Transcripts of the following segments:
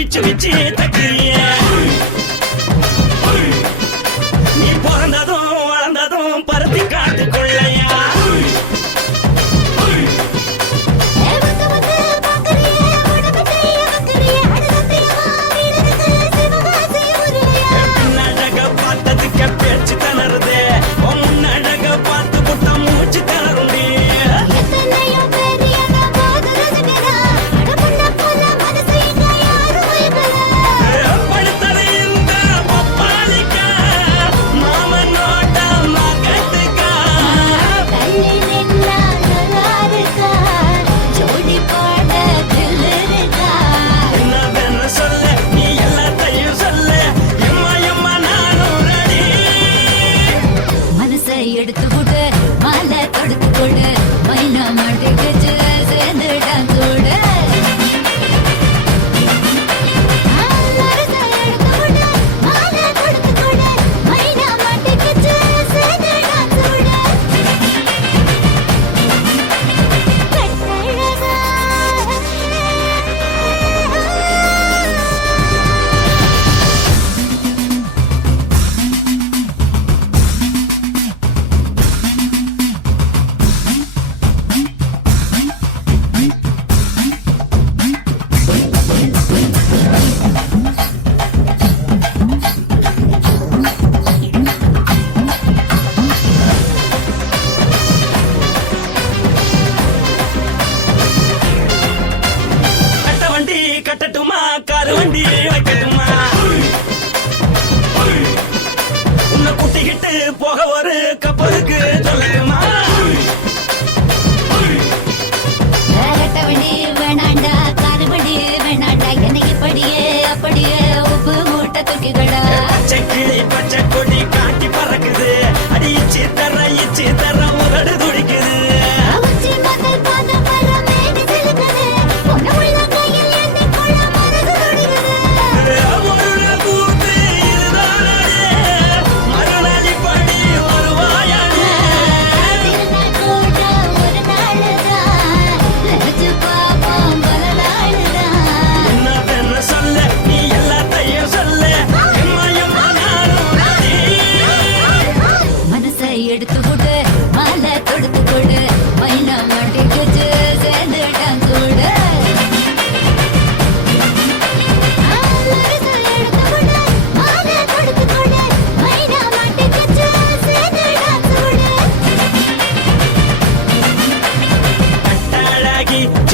பிச்சு பிச்சு தக்கிறியா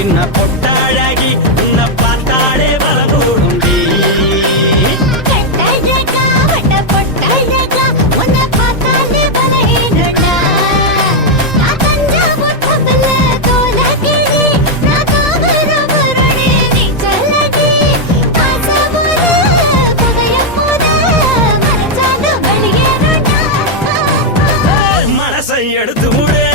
சின்ன பொட்டாழகி உன்னை பார்த்தாலே பலம் கூடுண்டி எடுத்து விடு